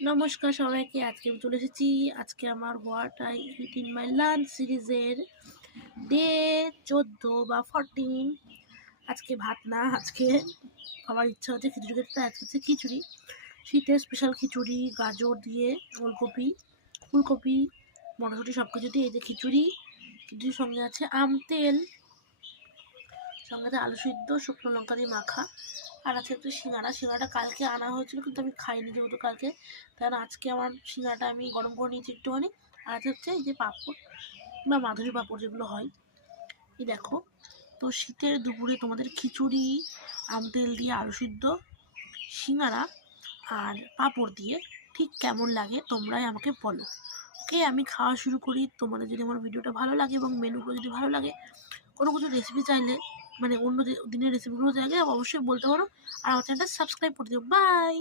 নমস্কার সবাইকে। আজকে আমি চলে এসেছি। আজকে আমার what I it in my lunch সিরিজের ডে 14 বা 14। আজকে ভাত না, আজকে আমার ইচ্ছা হচ্ছে খিচুড়ি খেতে, তাই আজকে হচ্ছে খিচুড়ি, শীতের স্পেশাল খিচুড়ি, গাজর দিয়ে, ওলকপি, ফুলকপি, মটরশুঁটি সব কিছু দিয়ে এই যে খিচুড়ি। খিচুড়ির সঙ্গে আছে আম তেল, সঙ্গে আছে আলু সিদ্ধ, শুকনো লঙ্কা দিয়ে মাখা, আর আছে একটা সিঙ্গাড়াটা কালকে আনা হয়েছিল কিন্তু আমি খাইনি যেহেতু কালকে, কারণ আজকে আমার সিঙ্গাড়াটা আমি গরম করে নিয়েছি একটুখানি। আর আছে হচ্ছে এই যে পাঁপড় বা মাধুরী পাঁপড় যেগুলো হয়, এই দেখো। তো শীতের দুপুরে তোমাদের খিচুড়ি, আম তেল দিয়ে আলু সিদ্ধ, সিঙ্গাড়া আর পাঁপড় দিয়ে ঠিক কেমন লাগে তোমরাই আমাকে বলো। ওকে, আমি খাওয়া শুরু করি। তোমাদের যদি আমার ভিডিওটা ভালো লাগে এবং মেনুগুলো যদি ভালো লাগে, কোনো কিছু রেসিপি চাইলে, মানে অন্য দিনের রেসিপিগুলো চাইলে অবশ্যই বলতে পারো। আর আমার চ্যানেলটা সাবস্ক্রাইব করে দিও। বাই।